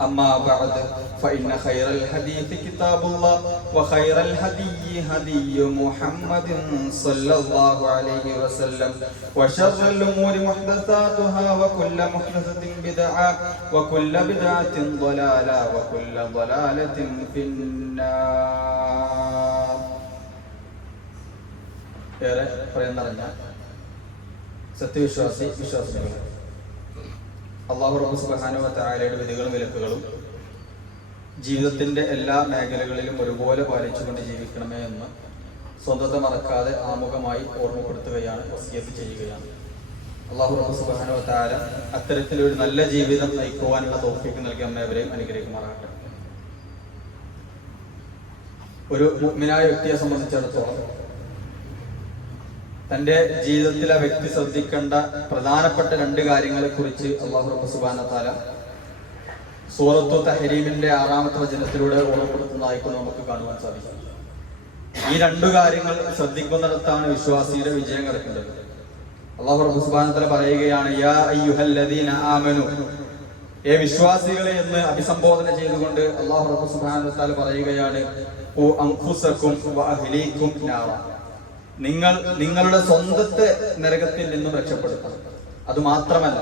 أما بعد فإن خير الحديث كتاب الله وخير الهدي هدي محمد صلى الله عليه وسلم وشر الأمور محدثاتها وكل محدثة بدعة وكل بدعة ضلالة وكل ضلالة في النار ഏറെ പറയാൻ നിറഞ്ഞ സത്യവിശ്വാസി വിശ്വാസികൾ അള്ളാഹു റബ്ബു സുബ്ഹാനഹു വ തആലയുടെ വിധികളും വിലക്കുകളും ജീവിതത്തിന്റെ എല്ലാ മേഖലകളിലും ഒരുപോലെ പാലിച്ചുകൊണ്ട് ജീവിക്കണമേ എന്ന് സ്വന്തത്തെ മറക്കാതെ ആമുഖമായി ഓർമ്മപ്പെടുത്തുകയാണ് വസിയത്ത് ചെയ്യുകയാണ്. അള്ളാഹു റബ്ബു സുബ്ഹാനഹു വ തആല അത്തരത്തിലൊരു നല്ല ജീവിതം നയിക്കുവാനുള്ള തോഫിക്ക് നൽകി അമ്മയവരെയും അനുഗ്രഹിക്കുമാറാകട്ടെ. ഒരു മുഗ്മിനായ വ്യക്തിയെ സംബന്ധിച്ചിടത്തോളം തന്റെ ജീവിതത്തിൽ വ്യക്തി ശ്രദ്ധിക്കേണ്ട പ്രധാനപ്പെട്ട രണ്ട് കാര്യങ്ങളെ കുറിച്ച് അള്ളാഹു സുബ്ഹാനഹു സൂറത്തു തഹരീമിന്റെ ആറാമത്തെ വചനത്തിലൂടെ ഓർമ്മപ്പെടുത്തുന്നതായിപ്പോൾ നമുക്ക് കാണുവാൻ സാധിക്കും. ഈ രണ്ടു കാര്യങ്ങൾ ശ്രദ്ധിക്കുന്നിടത്താണ് വിശ്വാസിയുടെ വിജയം കിടക്കേണ്ടത്. അള്ളാഹു സുബ്ഹാനഹു പറയുകയാണ് യാ അയ്യുഹല്ലദീന ഏ വിശ്വാസികളെ എന്ന് അഭിസംബോധന ചെയ്തുകൊണ്ട് അള്ളാഹു റബുസ്ബാനത്താൽ പറയുകയാണ് ഓ അംഖുസക്കും വ അഹ്ലീക്കും നാറ." നിങ്ങൾ നിങ്ങളുടെ സ്വന്തത്തെ നരകത്തിൽ നിന്നും രക്ഷപ്പെടുത്തണം. അത് മാത്രമല്ല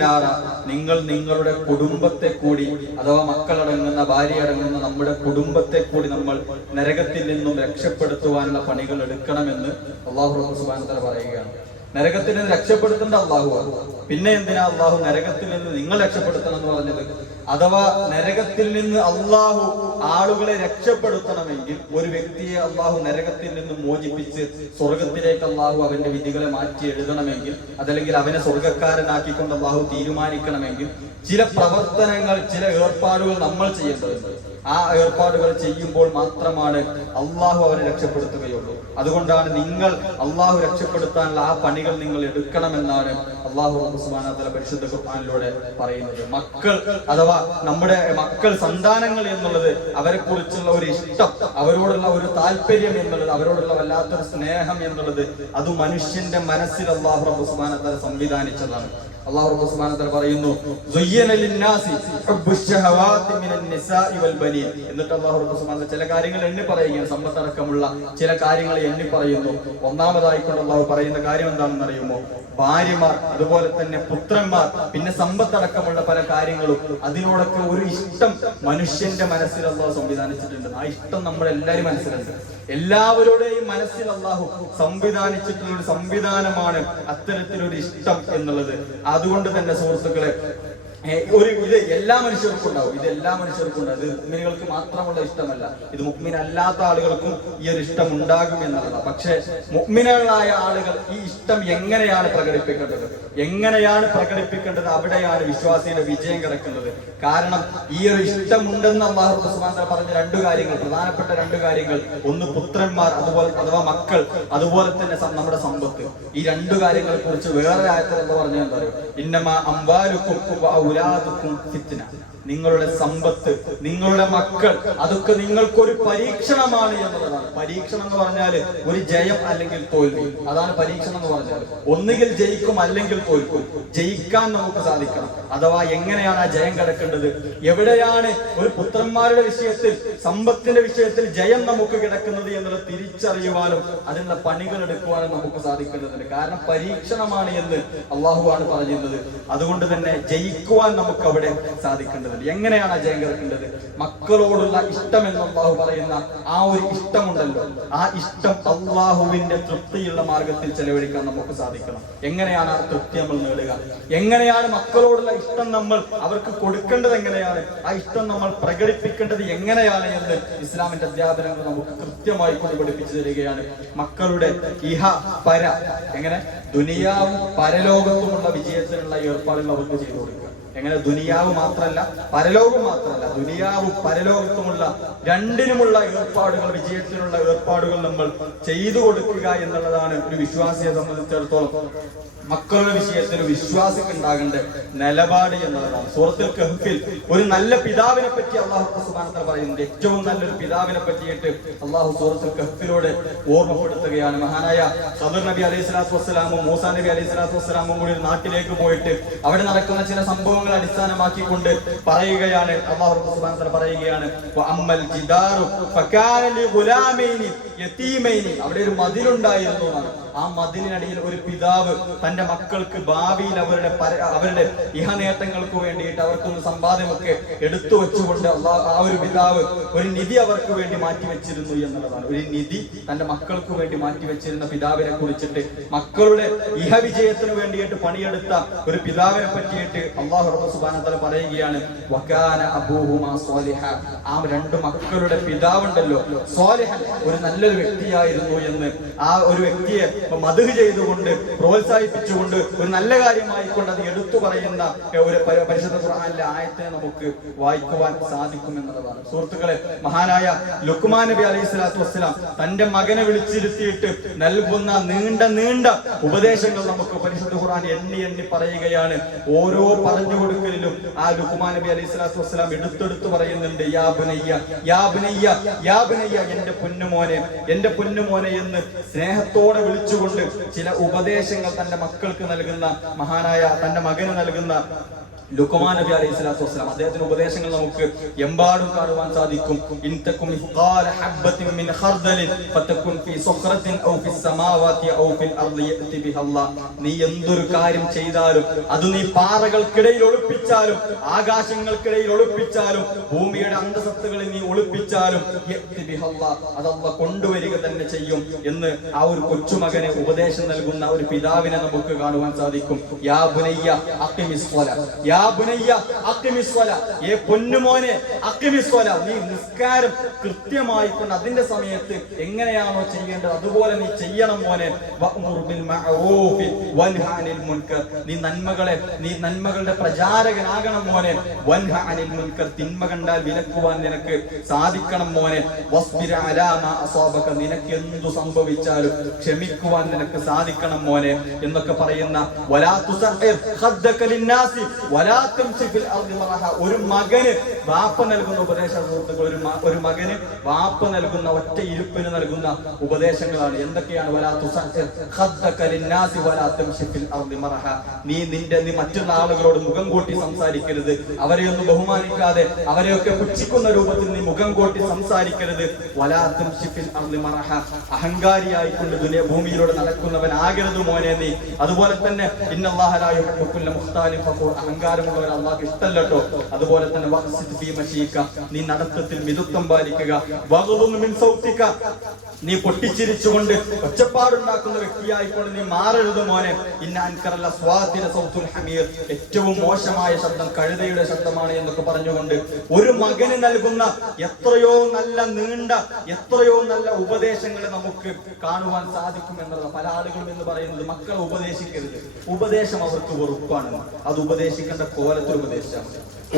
നാറ നിങ്ങൾ നിങ്ങളുടെ കുടുംബത്തെ കൂടി അഥവാ മക്കളടങ്ങുന്ന ഭാര്യ അടങ്ങുന്ന നമ്മുടെ കുടുംബത്തെ കൂടി നമ്മൾ നരകത്തിൽ നിന്നും രക്ഷപ്പെടുത്തുവാനുള്ള പണികൾ എടുക്കണമെന്ന് അള്ളാഹു തആല പറയുകയാണ്. നരകത്തിൽ നിന്ന് രക്ഷപ്പെടുത്തേണ്ട അള്ളാഹു പിന്നെ എന്തിനാ അള്ളാഹു നരകത്തിൽ നിന്ന് നിങ്ങൾ രക്ഷപ്പെടുത്തണം എന്ന് പറഞ്ഞത്? അഥവാ നരകത്തിൽ നിന്ന് അള്ളാഹു ആളുകളെ രക്ഷപ്പെടുത്തണമെങ്കിൽ ഒരു വ്യക്തിയെ അള്ളാഹു നരകത്തിൽ നിന്ന് മോചിപ്പിച്ച് സ്വർഗത്തിലേക്ക് അള്ളാഹു അവന്റെ വിധികളെ മാറ്റി എഴുതണമെങ്കിൽ അതല്ലെങ്കിൽ അവനെ സ്വർഗക്കാരനാക്കിക്കൊണ്ട് അള്ളാഹു തീരുമാനിക്കണമെങ്കിൽ ചില പ്രവർത്തനങ്ങൾ ചില ഏർപ്പാടുകൾ നമ്മൾ ചെയ്യേണ്ടതുണ്ട്. ആ ഏർപ്പാടുകൾ ചെയ്യുമ്പോൾ മാത്രമാണ് അള്ളാഹു അവനെ രക്ഷപ്പെടുത്തുകയുള്ളൂ. അതുകൊണ്ടാണ് നിങ്ങൾ അള്ളാഹു രക്ഷപ്പെടുത്താനുള്ള ആ പണികൾ നിങ്ങൾ എടുക്കണമെന്നാണ് അള്ളാഹു ഉസ്മാനത്തല പരിശുദ്ധ ഖുർആാനിലൂടെ പറയുന്നത്. മക്കൾ അഥവാ നമ്മുടെ മക്കൾ സന്താനങ്ങൾ എന്നുള്ളത് അവരെ കുറിച്ചുള്ള ഒരു ഇഷ്ടം അവരോടുള്ള ഒരു താല്പര്യം എന്നുള്ളത് അവരോടുള്ള വല്ലാത്തൊരു സ്നേഹം എന്നുള്ളത് അത് മനുഷ്യന്റെ മനസ്സിൽ അള്ളാഹു ഉസ്മാനത്തല സംവിധാനിച്ചതാണ്. പറയുന്നു എന്നിട്ട് ചില കാര്യങ്ങൾ എണ്ണി പറയുകയാണ് സമ്പത്തടക്കമുള്ള ചില കാര്യങ്ങൾ എണ്ണി പറയുന്നു. ഒന്നാമതായിക്കൊണ്ട് അള്ളാഹു പറയുന്ന കാര്യം എന്താണെന്ന് അറിയുമോ? ഭാര്യമാർ അതുപോലെ തന്നെ പുത്രന്മാർ പിന്നെ സമ്പത്തടക്കമുള്ള പല കാര്യങ്ങളും അതിനോടൊക്കെ ഒരു ഇഷ്ടം മനുഷ്യന്റെ മനസ്സിൽ അള്ളാഹു സംവിധാനിച്ചിട്ടുണ്ട്. ആ ഇഷ്ടം നമ്മളെല്ലാരും മനസ്സിലുണ്ട്. എല്ലാവരുടെയും മനസ്സിൽ അള്ളാഹു സംവിധാനിച്ചിട്ടുള്ള ഒരു സംവിധാനമാണ് അത്തരത്തിലൊരു ഇഷ്ടം എന്നുള്ളത്. അതുകൊണ്ട് തന്നെ സുഹൃത്തുക്കളെ ഒരു ഇത് എല്ലാ മനുഷ്യർക്കും ഉണ്ടാവും. ഇത് എല്ലാ മനുഷ്യർക്കും ഉണ്ടാവും. ഇത് മുക്മിനുകൾക്ക് മാത്രമുള്ള ഇഷ്ടമല്ല. ഇത് മുക്മിൻ അല്ലാത്ത ആളുകൾക്കും ഈ ഒരു ഇഷ്ടം ഉണ്ടാകും എന്നുള്ളത് പക്ഷേ മുക്മിനുകളായ ആളുകൾ ഈ ഇഷ്ടം എങ്ങനെയാണ് പ്രകടിപ്പിക്കേണ്ടത്? എങ്ങനെയാണ് പ്രകടിപ്പിക്കേണ്ടത്? അവിടെയാണ് വിശ്വാസിയുടെ വിജയം കിടക്കുന്നത്. കാരണം ഈ ഒരു ഇഷ്ടമുണ്ടെന്ന് അള്ളാഹു ഉസ്മാൻ പറഞ്ഞ രണ്ടു കാര്യങ്ങൾ പ്രധാനപ്പെട്ട രണ്ടു കാര്യങ്ങൾ. ഒന്ന് പുത്രന്മാർ അതുപോലെ അഥവാ മക്കൾ അതുപോലെ തന്നെ നമ്മുടെ സമ്പത്ത്. ഈ രണ്ടു കാര്യങ്ങളെ കുറിച്ച് വേറെ ആയത്തിൽ എന്ന് പറഞ്ഞാൽ എന്താ പറയുക? ഇന്നമ അമ്പാലുക്കും أولادكم فتنة നിങ്ങളുടെ സമ്പത്ത് നിങ്ങളുടെ മക്കൾ അതൊക്കെ നിങ്ങൾക്കൊരു പരീക്ഷണമാണ് എന്നുള്ളതാണ്. പരീക്ഷണം എന്ന് പറഞ്ഞാൽ ഒരു ജയം അല്ലെങ്കിൽ തോൽവി. അതാണ് പരീക്ഷണം എന്ന് പറഞ്ഞാൽ ഒന്നുകിൽ ജയിക്കും അല്ലെങ്കിൽ തോൽക്കും. ജയിക്കാൻ നമുക്ക് സാധിക്കണം. അഥവാ എങ്ങനെയാണ് ആ ജയം കിടക്കേണ്ടത്? എവിടെയാണ് ഒരു പുത്രന്മാരുടെ വിഷയത്തിൽ സമ്പത്തിന്റെ വിഷയത്തിൽ ജയം നമുക്ക് കിടക്കുന്നത് എന്നുള്ളത് തിരിച്ചറിയുവാനും അതിനുള്ള പണികൾ എടുക്കുവാനും നമുക്ക് സാധിക്കേണ്ടതുണ്ട്. കാരണം പരീക്ഷണമാണ് എന്ന് അള്ളാഹുവാണ് പറയുന്നത് അതുകൊണ്ട് തന്നെ ജയിക്കുവാൻ നമുക്ക് അവിടെ സാധിക്കേണ്ടതുണ്ട്. കെറക്കേണ്ടതുണ്ട് എങ്ങനെയാണ് അജയം കേൾക്കേണ്ടത് മക്കളോടുള്ള ഇഷ്ടം എന്ന് അള്ളാഹു പറയുന്ന ആ ഒരു ഇഷ്ടമുണ്ടല്ലോ. ആ ഇഷ്ടം അള്ളാഹുവിന്റെ തൃപ്തിയുള്ള മാർഗത്തിൽ ചെലവഴിക്കാൻ നമുക്ക് സാധിക്കണം. എങ്ങനെയാണ് ആ തൃപ്തി നമ്മൾ നേടുക? എങ്ങനെയാണ് മക്കളോടുള്ള ഇഷ്ടം നമ്മൾ അവർക്ക് കൊടുക്കേണ്ടത് എങ്ങനെയാണ്? ആ ഇഷ്ടം നമ്മൾ പ്രകടിപ്പിക്കേണ്ടത് എങ്ങനെയാണ് എന്ന് ഇസ്ലാമിന്റെ അധ്യാപനങ്ങൾ നമുക്ക് കൃത്യമായി കൊണ്ട് പഠിപ്പിച്ചു തരികയാണ്. മക്കളുടെ ഇഹ പര എങ്ങനെ? ദുനിയാവും പരലോകത്തുമുള്ള വിജയത്തിനുള്ള ഏർപ്പാടുകൾ അവർക്ക് ചെയ്തു കൊടുക്കുക എങ്ങനെ? ദുനിയാവ് മാത്രമല്ല പരലോകം മാത്രമല്ല ദുനിയാവും പരലോകത്തുമുള്ള രണ്ടിനുമുള്ള ഏർപ്പാടുകൾ വിജയത്തിനുള്ള ഏർപ്പാടുകൾ നമ്മൾ ചെയ്തു കൊടുക്കുക എന്നുള്ളതാണ് ഒരു വിശ്വാസിയെ സംബന്ധിച്ചിടത്തോളം മക്കളുടെ വിഷയത്തിൽ വിശ്വാസിക്ക് ഉണ്ടാകേണ്ട നിലപാട് എന്നുള്ളതാണ്. സുഹൃത്തിൽ കഹ്ഫിൽ ഒരു നല്ല പിതാവിനെ പറ്റി അള്ളാഹു സുബാനത്ത പറയുന്നുണ്ട്. ഏറ്റവും നല്ലൊരു പിതാവിനെ പറ്റിയിട്ട് അള്ളാഹു സുഹൃത്തിൽ കഹ്ഫിലൂടെ ഓർമ്മപ്പെടുത്തുകയാണ്. മഹാനായ സദർ നബി അലൈഹി സ്വലാത്തു വസ്സലാമും മൂസാ നബി അലൈഹി സ്വലാത്തു വസ്സലാമും കൂടി നാട്ടിലേക്ക് പോയിട്ട് അവിടെ നടക്കുന്ന ചില സംഭവങ്ങൾ അടിസ്ഥാനമാക്കിക്കൊണ്ട് പറയുകയാണ്. പറയുകയാണ് അമ്മൽ യതീമൈനി. അവിടെ ഒരു മതിലുണ്ടായിരുന്നു എന്നാണ്. ആ മതിലിനടിയിൽ ഒരു പിതാവ് തന്റെ മക്കൾക്ക് ഭാവിയിൽ അവരുടെ അവരുടെ ഇഹനേട്ടങ്ങൾക്ക് വേണ്ടിയിട്ട് അവർക്കൊന്ന് സമ്പാദ്യമൊക്കെ എടുത്തു വെച്ചുകൊണ്ട് ആ ഒരു പിതാവ് ഒരു നിധി അവർക്ക് വേണ്ടി മാറ്റി വെച്ചിരുന്നു എന്നുള്ളതാണ്. ഒരു നിധി തന്റെ മക്കൾക്ക് വേണ്ടി മാറ്റി വെച്ചിരുന്ന പിതാവിനെ കുറിച്ചിട്ട് മക്കളുടെ ഇഹവിജയത്തിന് വേണ്ടിയിട്ട് പണിയെടുത്ത ഒരു പിതാവിനെ പറ്റിയിട്ട് അള്ളാഹു റബ്ബ് പറയുകയാണ് വകാന അബൂഹുമാ സ്വാലിഹ. ആ രണ്ട് മക്കളുടെ പിതാവുണ്ടല്ലോ. സ്വാലിഹൻ ഒരു നല്ലൊരു വ്യക്തിയായിരുന്നു എന്ന് ആ ഒരു വ്യക്തിയെ മധു ചെയ്തുകൊണ്ട് പ്രോത്സാഹിപ്പിച്ചുകൊണ്ട് ഒരു നല്ല കാര്യമായിക്കൊണ്ട് അത് എടുത്തു പറയുന്ന ഒരു പരിശുദ്ധ ഖുർആാനിലെ ആയത്തിനെ നമുക്ക് വായിക്കുവാൻ സാധിക്കും എന്നുള്ളതാണ് സുഹൃത്തുക്കളെ മഹാനായ ലുക്മാൻ നബി അലൈഹി സ്വലാത്തു വസ്സലാം തന്റെ മകനെ വിളിച്ചിരുത്തിയിട്ട് നൽകുന്ന നീണ്ട നീണ്ട ഉപദേശങ്ങൾ നമുക്ക് പരിശുദ്ധ ഖുർആൻ എണ്ണി എണ്ണി പറയുകയാണ്. ഓരോ പറഞ്ഞു കൊടുക്കലിലും ആ ലുക്മാൻ നബി അലൈഹി സ്വലാത്തു വസ്സലാം എടുത്തെടുത്ത് പറയുന്നുണ്ട് യാ ബുനയ്യ യാ ബുനയ്യ യാ ബുനയ്യ എന്റെ പൊന്നുമോനെ എന്റെ പൊന്നുമോനെ എന്ന് സ്നേഹത്തോടെ വിളിച്ചുകൊണ്ട് ചില ഉപദേശങ്ങൾ തന്റെ മക്കൾക്ക് നൽകുന്ന മഹാനായ തന്റെ മകന് നൽകുന്ന ലുക്കുമാൻ നബി അലൈഹി സ്വലാത്തു വസ്സലാം. അദ്ദേഹത്തിന്റെ ഉപദേശങ്ങൾ നമുക്ക് എമ്പാടും കാണുവാൻ സാധിക്കും. ഇൻതകും മിസ്ഖാല ഹബ്ബത്തിൻ മിൻ ഖർദലിൻ ഫതകുൻ ഫീ സുഖറത്തിൻ ഔ ഫിസ് സമാവാതി ഔ ഫിൽ അർളി യതി ബിഹല്ലാ നീ എന്തൊരു കാര്യം ചെയ്താലും അത് നീ പാറകൾക്കിടയിൽ ഒളിപ്പിച്ചാലും ആകാശങ്ങൾക്കിടയിൽ ഒളിപ്പിച്ചാലും ഭൂമിയുടെ അന്തസത്തുകളിൽ നീ ഒളിപ്പിച്ചാലും യതി ബിഹല്ലാ അത് അല്ലാഹ് കൊണ്ടുവരിക തന്നെ ചെയ്യും എന്ന് ആ ഒരു കൊച്ചുമകനെ ഉപദേശം നൽകുന്ന ഒരു പിതാവിനെ നമുക്ക് കാണുവാൻ സാധിക്കും. യാ ബുനയ്യ അഖിമിസ് സ്വല ഏ പൊന്നുമോനെ അക്കിമിസ്വല നീ നിസ്കാരം കൃത്യമായി കൊണ്ട് അതിന്റെ സമയത്ത് എങ്ങനെയാണോ ചെയ്യേണ്ടത് അതുപോലെ നീ ചെയ്യണം മോനെ. നീ നന്മകളെ നീ നന്മകളുടെ പ്രചാരകനാകണം മോനെ. വൻഹ മുൻകർ തിന്മ കണ്ടാൽ വിലക്കുവാൻ നിനക്ക് സാധിക്കണം മോനെ. നിനക്ക് എന്തു സംഭവിച്ചാലും ക്ഷമിക്കുവാൻ നിനക്ക് സാധിക്കണം മോനെ. എന്നൊക്കെ പറയുന്ന വലാ ഒരു മകന് വാപ്പ നൽകുന്ന ഉപദേശ സുഹൃത്തുക്കൾ ഒരു ഒരു മകന് വാപ്പ നൽകുന്ന ഒറ്റ ഇരുപ്പിന് നൽകുന്ന ഉപദേശങ്ങളാണ്. എന്തൊക്കെയാണ് നീ നിന്റെ നീ മറ്റുള്ള ആളുകളോട് മുഖം കൂട്ടി സംസാരിക്കരുത്. അവരെ ഒന്നും ബഹുമാനിക്കാതെ അവരെയൊക്കെ പുച്ഛിക്കുന്ന രൂപത്തിൽ നീ മുഖം കൂട്ടി സംസാരിക്കരുത്. വലാ തംശി ഫിൽ അർദി മറഹ. അഹങ്കാരിയായിക്കൊണ്ട് ദുനിയ ഭൂമിയിലൂടെ നടക്കുന്നവൻ ആകരുത് മോനെ നീ. അതുപോലെ തന്നെ ഇന്നല്ലാഹലായ ഫഖൂർ. അഹങ്കാരമുള്ളവർ അള്ളാഹ് ഇഷ്ടല്ലോ അതുപോലെ തന്നെ നീ നടത്തത്തിൽ മിതുത്വം പാലിക്കുക. നീ പൊട്ടിച്ചിരിച്ചുകൊണ്ട് ഒച്ചപ്പാടുണ്ടാക്കുന്ന വ്യക്തിയായിക്കൊണ്ട് നീ മാറരുത് മോനെ. ഇന്നാൻകറല്ല സ്വാതിന സൗത്തുൽ ഹമീർ ഏറ്റവും മോശമായ ശബ്ദം കഴുതയുടെ ശബ്ദമാണ് എന്നൊക്കെ പറഞ്ഞുകൊണ്ട് ഒരു മകന് നൽകുന്ന എത്രയോ നല്ല നീണ്ട എത്രയോ നല്ല ഉപദേശങ്ങൾ നമുക്ക് കാണുവാൻ സാധിക്കും എന്നുള്ള പല ആളുകളും എന്ന് പറയുന്നത് മക്കളെ ഉപദേശിക്കരുത്. ഉപദേശം അവർക്ക് വെറുപ്പാണ്. അത് ഉപദേശിക്കേണ്ട കോലത്തിൽ ഉപദേശിച്ചാൽ.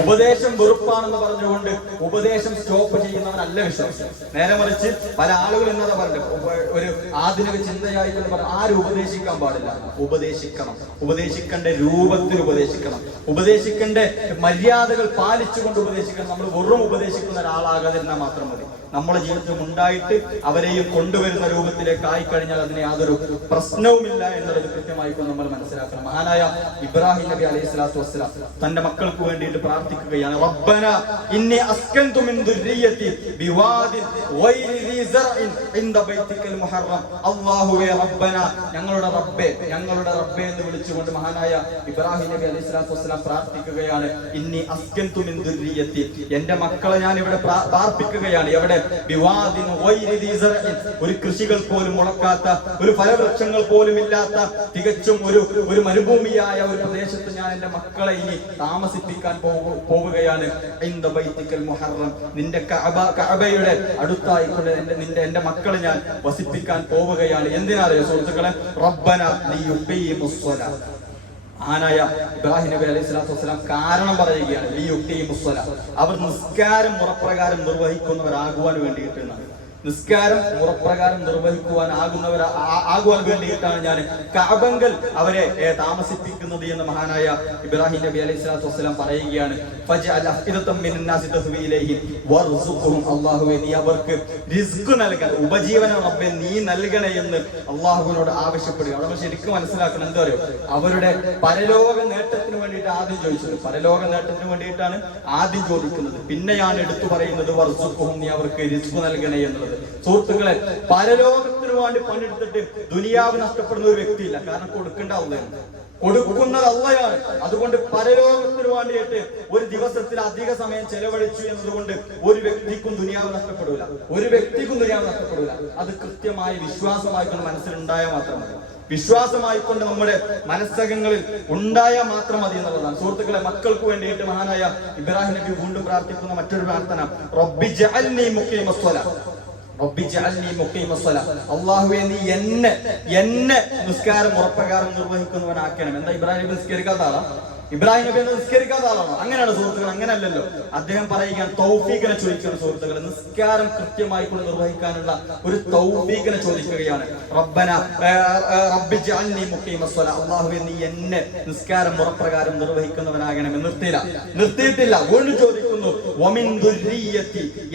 ഉപദേശം വെറുപ്പാണെന്ന് പറഞ്ഞുകൊണ്ട് ഉപദേശം സ്റ്റോപ്പ് ചെയ്യുന്നവനല്ല വിശ്വാസം നേരെ മറിച്ച് പല ആളുകൾ എന്നതാ പറഞ്ഞത്. ഒരു ആധുനിക ചിന്തയായി പറഞ്ഞു ആരും ഉപദേശിക്കാൻ പാടില്ല. ഉപദേശിക്കണം. ഉപദേശിക്കേണ്ട രൂപത്തിൽ ഉപദേശിക്കണം. ഉപദേശിക്കേണ്ട മര്യാദകൾ പാലിച്ചുകൊണ്ട് ഉപദേശിക്കണം. നമ്മൾ വെറും ഉപദേശിക്കുന്ന ഒരാളാകാതിരുന്നാൽ മാത്രം മതി. നമ്മുടെ ജീവിതത്തിൽ ഉണ്ടായിട്ട് അവരെയും കൊണ്ടുവരുന്ന രൂപത്തിലേക്ക് ആയി കഴിഞ്ഞാൽ അതിന് യാതൊരു പ്രശ്നവുമില്ല എന്നുള്ളത് കൃത്യമായിട്ട് നമ്മൾ മനസ്സിലാക്കണം. മഹാനായ ഇബ്രാഹിം നബി അലൈഹി സ്വലാത്തു വസ്സലാം തന്റെ മക്കൾക്ക് വേണ്ടിയിട്ട് പ്രാർത്ഥിച്ചു. പ്രാർത്ഥിക്കുകയാണ്. റബ്ബന ഇന്നി അസ്കന്തു മിൻ ദുർരിയതി ബിവാദിൻ ഗൈരി ദീ സർഇൻ ഇൻദ ബൈതിക്കൽ മുഹറം. അല്ലാഹുവേ റബ്ബന ഞങ്ങളുടെ റബ്ബേ ഞങ്ങളുടെ റബ്ബേ എന്ന് വിളിച്ചുകൊണ്ട് മഹാനായ ഇബ്രാഹിം നബി അലൈഹി സ്വലാത്തു വസ്സലാം പ്രാർത്ഥിക്കുകയാണ്. ഇന്നി അസ്കന്തു മിൻ ദുർരിയതി എന്റെ മക്കളെ ഞാൻ ഇവിടെ പ്രാർത്ഥിക്കുകയാണ് എവിടെ? ബിവാദിൻ ഗൈരി ദീ സർഇൻ. ഒരു കൃഷികൾ പോലും മുളക്കാത്ത ഒരു ഫലവൃക്ഷങ്ങൾ പോലും ഇല്ലാത്ത തികച്ചും ഒരു ഒരു മരുഭൂമിയായ ഒരു പ്രദേശത്ത് ഞാൻ എന്റെ മക്കളെ ഇനി താമസിപ്പിക്കാൻ പോകു- പോവുകയാണ്. നിന്റെ കഅബ കഅബയുടെ എന്റെ നിന്റെ എന്റെ മക്കളെ ഞാൻ വസിപ്പിക്കാൻ പോവുകയാണ്. എന്തിനാറിയോ സുഹൃത്തുക്കളെ? റബ്ബന ആനായ ഇബ്രാഹിം നബി അലൈഹി സ്വലാത്തു വസ്സലാം കാരണം പറയുകയാണ് അവർ നിസ്കാരം മുറപ്രകാരം നിർവഹിക്കുന്നവരാകുവാൻ വേണ്ടിയിട്ടാണ് നിസ്കാരം മുറപ്രകാരം നിർവഹിക്കുവാൻ ആകുന്നവർ ആകുവാൻ വേണ്ടിയിട്ടാണ് ഞാൻ കാബങ്കൽ അവരെ താമസിപ്പിക്കുന്നത് എന്ന് മഹാനായ ഇബ്രാഹിം നബി അലൈഹി സ്വലാത്തു വസ്സലാം പറയുകയാണ്. അവർക്ക് റിസ്ക് നൽകണം ഉപജീവനം റബ്ബേ നീ നൽകണേ എന്ന് അള്ളാഹുവിനോട് ആവശ്യപ്പെടുക. നമ്മൾ ശരിക്കും മനസ്സിലാക്കണം. എന്താ പറയുക അവരുടെ പരലോക നേട്ടത്തിന് വേണ്ടിയിട്ട് ആദ്യം ചോദിച്ചത്. പരലോക നേട്ടത്തിന് വേണ്ടിയിട്ടാണ് ആദ്യം ചോദിക്കുന്നത്. പിന്നെയാണ് എടുത്തു പറയുന്നത് വർസുഖും നീ അവർക്ക് റിസ്ക് നൽകണേ എന്നുള്ളത്. സുഹൃത്തുക്കളെ പരലോകത്തിന് വേണ്ടി പണിയെടുത്തിട്ട് ദുനിയാവ് നഷ്ടപ്പെടുന്ന ഒരു വ്യക്തിയില്ല. കാരണം കൊടുക്കേണ്ട അള്ളയാണ് കൊടുക്കുന്നത് അള്ളയാണ് അതുകൊണ്ട് പരലോകത്തിന് വേണ്ടിയിട്ട് ഒരു ദിവസത്തിൽ അധിക സമയം ചെലവഴിച്ചു എന്നതുകൊണ്ട് ഒരു വ്യക്തിക്കും ദുനിയാവ് നഷ്ടപ്പെടില്ല ഒരു വ്യക്തിക്കും ദുനിയാവ് നഷ്ടപ്പെടില്ല അത് കൃത്യമായി വിശ്വാസമായിക്കൊണ്ട് മനസ്സിലുണ്ടായാൽ മാത്രം മതി. വിശ്വാസമായിക്കൊണ്ട് നമ്മുടെ മനസ്സകങ്ങളിൽ ഉണ്ടായാൽ മാത്രം മതി എന്നുള്ളതാണ്. സുഹൃത്തുക്കളെ മക്കൾക്ക് വേണ്ടിയിട്ട് മഹാനായ ഇബ്രാഹിം നബി വീണ്ടും പ്രാർത്ഥിക്കുന്ന മറ്റൊരു പ്രാർത്ഥന. റബ്ബി ജഅൽനി മുഖീമസ്വല അല്ലാഹുവേ നീ എന്നെ എന്നെ നിസ്കാരം ഉറപ്പകാരം നിർവഹിക്കുന്നവനാക്കണം. എന്താ ഇബ്രാഹിം നിസ്കരിക്കാത്ത ആളാ? ഇബ്രാഹിം നബി എന്ന് നിസ്കരിക്കാത്ത ആളാണോ? അങ്ങനെയാണ് സുഹൃത്തുക്കൾ അങ്ങനെയല്ലല്ലോ. അദ്ദേഹം പറയുകയാണ് തൗഫീഖിനെ ചോദിക്കുകയാണ് സുഹൃത്തുക്കൾ നിസ്കാരം കൃത്യമായി കൊണ്ട് നിർവഹിക്കാനുള്ള ഒരു തൗഫീഖിനെ ചോദിക്കുകയാണ്. റബ്ബന അല്ലാഹുവേ നീ എന്നെ നിസ്കാരം മുറപ്രകാരം നിർവഹിക്കുന്നവനാകണമെന്ന് നിർത്തിയില്ല. നിർത്തിയിട്ടില്ല. വീണ്ടും ചോദിക്കുന്നു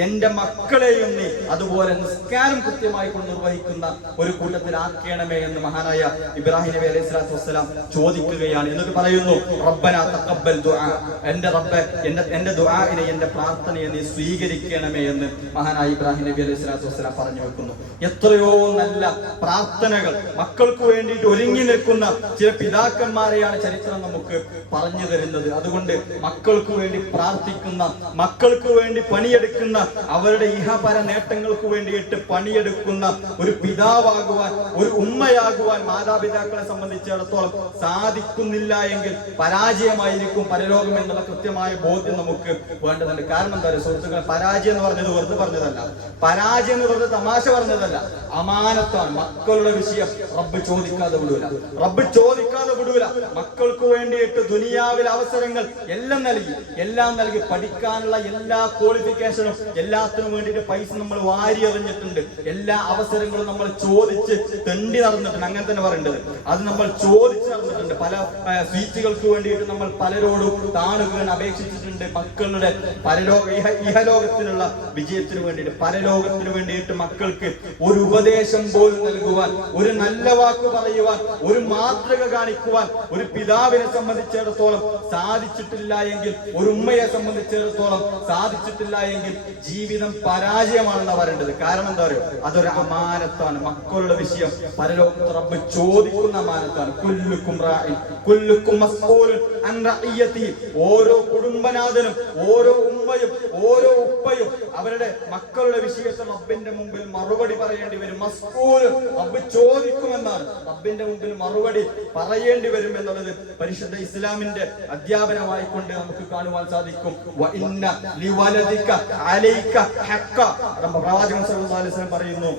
എന്റെ മക്കളെയും നീ അതുപോലെ നിസ്കാരം കൃത്യമായി കൊണ്ട് നിർവഹിക്കുന്ന ഒരു കൂട്ടത്തിലാക്കണമേ? എന്ന് മഹാനായ ഇബ്രാഹിം നബി അലൈഹി സ്വലാത്തു വസ്സലാം ചോദിക്കുകയാണ്. എന്നിട്ട് പറയുന്നു റബ്ബന തഖബ്ബൽ ദുആ. എന്റെ റബ്ബ് എന്റെ എന്റെ ദുആഇനെ എന്റെ പ്രാർത്ഥനയെ നീ സ്വീകരിക്കണമേ എന്ന് മഹാനായ ഇബ്രാഹിം നബി അലൈഹി സ്വലാത്തു വസ്സലാം പറഞ്ഞു വെക്കുന്നു. എത്രയോ നല്ല പ്രാർത്ഥനകൾ മക്കൾക്ക് വേണ്ടിയിട്ട് ഒരുങ്ങി നിൽക്കുന്ന ചില പിതാക്കന്മാരെയാണ് ചരിത്രം നമുക്ക് പറഞ്ഞു തരുന്നത്. അതുകൊണ്ട് മക്കൾക്ക് വേണ്ടി പ്രാർത്ഥിക്കുന്ന മക്കൾക്ക് വേണ്ടി പണിയെടുക്കുന്ന അവരുടെ ഇഹപര നേട്ടങ്ങൾക്ക് വേണ്ടിയിട്ട് പണിയെടുക്കുന്ന ഒരു പിതാവാകുവാൻ ഒരു ഉമ്മയാകുവാൻ മാതാപിതാക്കളെ സംബന്ധിച്ചിടത്തോളം സാധിക്കുന്നില്ല എങ്കിൽ പരാജയമായിരിക്കും പരലോകം എന്നുള്ള കൃത്യമായ ബോധ്യം നമുക്ക് വേണ്ടതുണ്ട്. കാരണം എന്താ പറയുക സുഹൃത്തുക്കൾ പരാജയം എന്ന് പറഞ്ഞത് വെറുതെ പറഞ്ഞതല്ല. പരാജയം എന്ന് പറഞ്ഞത് തമാശ പറഞ്ഞതല്ല. അമാനത്താണ് മക്കളുടെ വിഷയം. റബ്ബ് ചോദിക്കാതെ വിടൂല. റബ്ബ് ചോദിക്കാതെ വിടൂല. മക്കൾക്ക് വേണ്ടിയിട്ട് ദുനിയാവിൽ അവസരങ്ങൾ എല്ലാം നൽകി. എല്ലാം നൽകി പഠിക്കാനുള്ള എല്ലാ ക്വാളിഫിക്കേഷനും എല്ലാത്തിനും വേണ്ടിയിട്ട് പൈസ നമ്മൾ വാരി എറിഞ്ഞിട്ടുണ്ട്. എല്ലാ അവസരങ്ങളും നമ്മൾ ചോദിച്ച് തെണ്ടി നടന്നിട്ടുണ്ട്. അങ്ങനെ തന്നെ പറയേണ്ടത്. അത് നമ്മൾ ചോദിച്ച് നടന്നിട്ടുണ്ട്. പല സീറ്റുകൾക്ക് വേണ്ടിയിട്ട് നമ്മൾ പലരോടും കാണുക അപേക്ഷിച്ചിട്ടുണ്ട്. മക്കളുടെ പരലോക ഇഹ- ഇഹലോകത്തിനുള്ള വിജയത്തിന് വേണ്ടിയിട്ട് പരലോകത്തിന് വേണ്ടിയിട്ട് മക്കൾക്ക് ഒരു ഉപദേശം പോലും നൽകുവാൻ ഒരു നല്ല വാക്ക് പറയുവാൻ ഒരു മാതൃക കാണിക്കുവാൻ ഒരു പിതാവിനെ സംബന്ധിച്ചിടത്തോളം സാധിച്ചിട്ടില്ല എങ്കിൽ ഒരു ഉമ്മയെ സംബന്ധിച്ചിടത്തോളം സാധിച്ചിട്ടില്ല എങ്കിൽ ജീവിതം പരാജയമാണെന്ന് പറയേണ്ടത്. കാരണം എന്താ പറയുക അതൊരു അമാനത്താണ്. മക്കളുടെ വിഷയം പരലോകത്ത് റബ്ബ് ചോദിക്കുന്ന അമാനത്താണ്. കൊല്ലുക്കും കൊല്ലുക്കും. ഓരോ കുടുംബനാഥനും ഓരോ ഉമ്മയും ഓരോ ഉപ്പയും അവരുടെ മക്കളുടെ വിശേഷം അബ്ബിന്റെ മുമ്പിൽ മറുപടി പറയേണ്ടി വരും. മസ്ഊലുൻ അബ്ബ് ചോദിക്കുമെന്നാണ്. അബ്ബിന്റെ മുമ്പിൽ മറുപടി പറയേണ്ടി വരും എന്നുള്ളത് പരിശുദ്ധ ഇസ്ലാമിന്റെ അധ്യാപനമായി കൊണ്ട് നമുക്ക് കാണുവാൻ സാധിക്കും. പറയുന്നു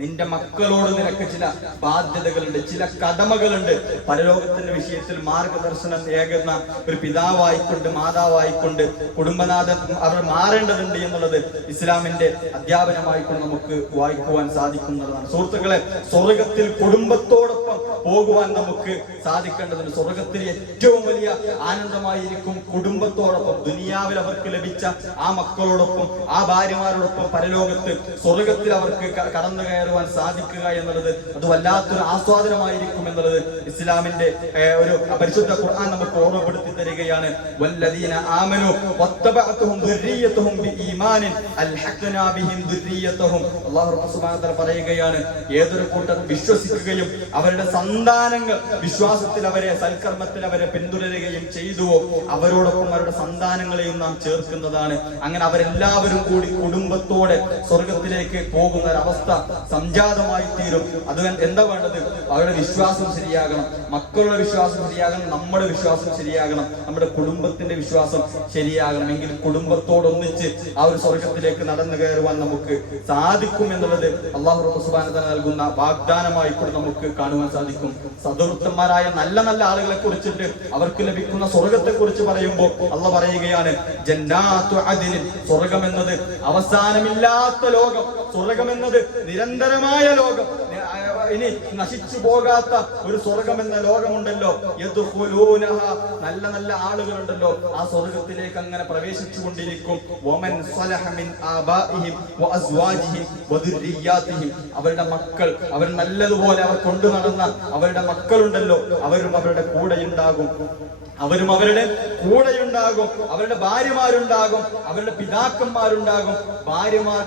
നിന്റെ മക്കളോട് നിനക്ക് ചില ബാധ്യതകളുണ്ട് ചില കടമകളുണ്ട്. പരലോകത്തിന്റെ വിഷയത്തിൽ മാർഗദർശനം ഏകുന്ന ഒരു പിതാവായിക്കൊണ്ട് മാതാവായിക്കൊണ്ട് കുടുംബനാഥൻ അവർ മാറേണ്ടതുണ്ട് എന്നുള്ളത് ഇസ്ലാമിന്റെ അധ്യാപനമായിക്കൊണ്ട് നമുക്ക് വായിക്കുവാൻ സാധിക്കുന്നതാണ്. സുഹൃത്തുക്കളെ സ്വർഗത്തിൽ കുടുംബത്തോടൊപ്പം പോകുവാൻ നമുക്ക് സാധിക്കേണ്ടതുണ്ട്. സ്വർഗത്തിൽ ഏറ്റവും വലിയ ആനന്ദമായിരിക്കും കുടുംബത്തോടൊപ്പം ദുനിയാവിൽ അവർക്ക് ലഭിച്ച ആ മക്കളോടൊപ്പം ആ ഭാര്യമാരോടൊപ്പം പരലോകത്ത് സ്വർഗത്തിൽ അവർക്ക് കടന്നു കയറുവാൻ സാധിക്കുക എന്നുള്ളത് അത് വല്ലാത്തൊരു ആസ്വാദനമായിരിക്കും എന്നുള്ളത് ഇസ്ലാമിന്റെ ഒരു പരിശുദ്ധ ഖുർആൻ നമുക്ക് ഓർമ്മപ്പെടുത്തി തരികയാണ്. വല്ലദീന വത്തബഅതുഹും അല്ലാഹു സുബ്ഹാനഹു വ തആല പറയുകയാണ് ഏതൊരു കൂട്ടർ വിശ്വസിക്കുകയും അവരുടെ സന്താനങ്ങൾ വിശ്വാസത്തിൽ അവരെ സൽക്കർമ്മത്തിൽ അവരെ പിന്തുടരുകയും ചെയ്തുവോ അവരോടൊപ്പം അവരുടെ സന്താനങ്ങളെയും നാം ചേർക്കുന്നതാണ്. അങ്ങനെ അവരെല്ലാവരും കൂടി കുടുംബത്തോടെ സ്വർഗത്തിലേക്ക് പോകുന്ന ഒരവസ്ഥ സംജാതമായി തീരും. അത് എന്താ വേണ്ടത്? അവരുടെ വിശ്വാസം ശരിയാകണം. മക്കളുടെ വിശ്വാസം ശരിയാകണം. നമ്മുടെ വിശ്വാസം ശരിയാകണം. നമ്മുടെ കുടുംബത്തിന്റെ വിശ്വാസം ശരിയാകണം. എങ്കിൽ കുടുംബത്തോടൊന്നിച്ച് ആ ഒരു സ്വർഗത്തിലേക്ക് നടന്നു കയറുവാൻ നമുക്ക് സാധിക്കും എന്നുള്ളത് അള്ളാഹു തആല നൽകുന്ന വാഗ്ദാനമായി കൂടെ നമുക്ക് കാണുവാൻ സാധിക്കും. സദൃത്തന്മാരായ നല്ല നല്ല ആളുകളെ കുറിച്ചിട്ട് അവർക്ക് ലഭിക്കുന്ന സ്വർഗത്തെ കുറിച്ച് പറയുമ്പോൾ അള്ള പറയുകയാണ് ജന്നാത്തു അദിനിൻ. സ്വർഗം എന്നത് അവസാനമില്ലാത്ത ലോകം. സ്വർഗം എന്നത് നിരന്തരമായ ലോകം. ഇനി നശിച്ചു പോകാത്ത ഒരു സ്വർഗം എന്ന ലോകമുണ്ടല്ലോ നല്ല നല്ല ആളുകളുണ്ടല്ലോ. ആ സ്വർഗത്തിലേക്ക് അങ്ങനെ പ്രവേശിച്ചു കൊണ്ടിരിക്കും അവരുടെ മക്കൾ അവർ നല്ലതുപോലെ അവർ കൊണ്ടു നടന്ന അവരുടെ മക്കളുണ്ടല്ലോ. അവരും അവരുടെ കൂടെ ഉണ്ടാകും അവരും അവരുടെ കൂടെയുണ്ടാകും അവരുടെ ഭാര്യമാരുണ്ടാകും അവരുടെ പിതാക്കന്മാരുണ്ടാകും. ഭാര്യമാർ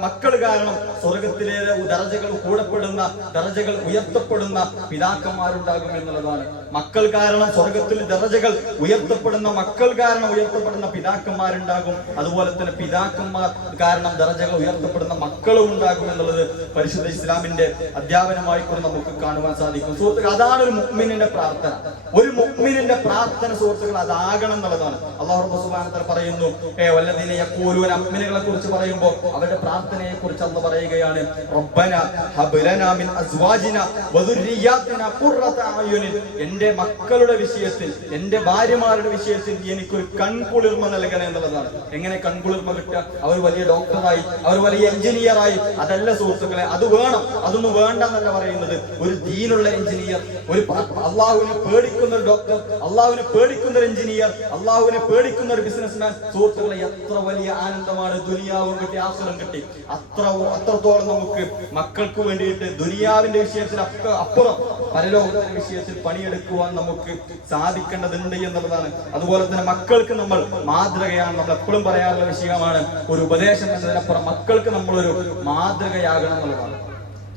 മക്കൾ കാരണം സ്വർഗത്തിലെ ദർജകൾ കൂടപ്പെടുന്ന ദർജകൾ ഉയർത്തപ്പെടുന്ന പിതാക്കന്മാരുണ്ടാകും എന്നുള്ളതാണ്. മക്കൾ കാരണം സ്വർഗത്തിൽ ദർജകൾ ഉയർത്തപ്പെടുന്ന മക്കൾ കാരണം ഉയർത്തപ്പെടുന്ന പിതാക്കന്മാരുണ്ടാകും. അതുപോലെ തന്നെ പിതാക്കന്മാർ കാരണം ദർജകൾ ഉയർത്തപ്പെടുന്ന മക്കളും ഉണ്ടാകും എന്നുള്ളത് പരിശുദ്ധ ഇസ്ലാമിന്റെ അധ്യാപനമായി കൊണ്ട് നമുക്ക് കാണുവാൻ സാധിക്കും. സുഹൃത്തുക്കൾ അതാണ് ഒരു മുക്മിനിന്റെ പ്രാർത്ഥന. ഒരു മുക്മിനിന്റെ പ്രാർത്ഥന സുഹൃത്തുക്കൾ അതാകണം എന്നുള്ളതാണ്. അള്ളാഹു തആല പറയുന്നു ഏ വല്ലദീന യഖൂലൂന മുഅ്മിനുകളെ കുറിച്ച് പറയുമ്പോൾ അവരുടെ പ്രാർത്ഥനയെ കുറിച്ച് അന്ന് പറയുകയാണ് വദുർരിയാതിന ഖുർറത എന്റെ മക്കളുടെ വിഷയത്തിൽ എന്റെ ഭാര്യമാരുടെ വിഷയത്തിൽ എനിക്ക് എനിക്കൊരു കൺകുളിർമ നൽകണേ എന്നുള്ളതാണ്. എങ്ങനെ കൺകുളിർമ കിട്ടുക? അവർ വലിയ ഡോക്ടറായി അവർ വലിയ എഞ്ചിനീയറായി. അതല്ല സുഹൃത്തുക്കളെ അത് വേണം. അതൊന്നും വേണ്ട എന്നല്ല പറയുന്നത്. ഒരു ദീനുള്ള എഞ്ചിനീയർ ഒരു അള്ളാഹുവിനെ പേടിക്കുന്ന ഒരു ഡോക്ടർ അള്ളാഹുവിനെ പേടിക്കുന്ന ഒരു എഞ്ചിനീയർ അള്ളാഹുവിനെ പേടിക്കുന്ന ഒരു ബിസിനസ്മാൻ സുഹൃത്തുക്കളെ എത്ര വലിയ ആനന്ദമാണ് ദുനിയാവും കിട്ടി ആസുരം കിട്ടി. അത്ര അത്രത്തോളം നമുക്ക് മക്കൾക്ക് വേണ്ടിയിട്ട് ദുനിയാവിന്റെ വിഷയത്തിൽ അപ്പ- അപ്പുറം പരലോകത്തിന്റെ വിഷയത്തിൽ പണിയെടുക്കുവാൻ നമുക്ക് സാധിക്കേണ്ടതുണ്ട് എന്നുള്ളതാണ്. അതുപോലെ തന്നെ മക്കൾക്ക് നമ്മൾ മാതൃകയാണ്. നമ്മൾ എപ്പോഴും പറയാറുള്ള വിഷയമാണ് ഒരു ഉപദേശം എന്നതിനപ്പുറം മക്കൾക്ക് നമ്മളൊരു മാതൃകയാകണം എന്നുള്ളതാണ്.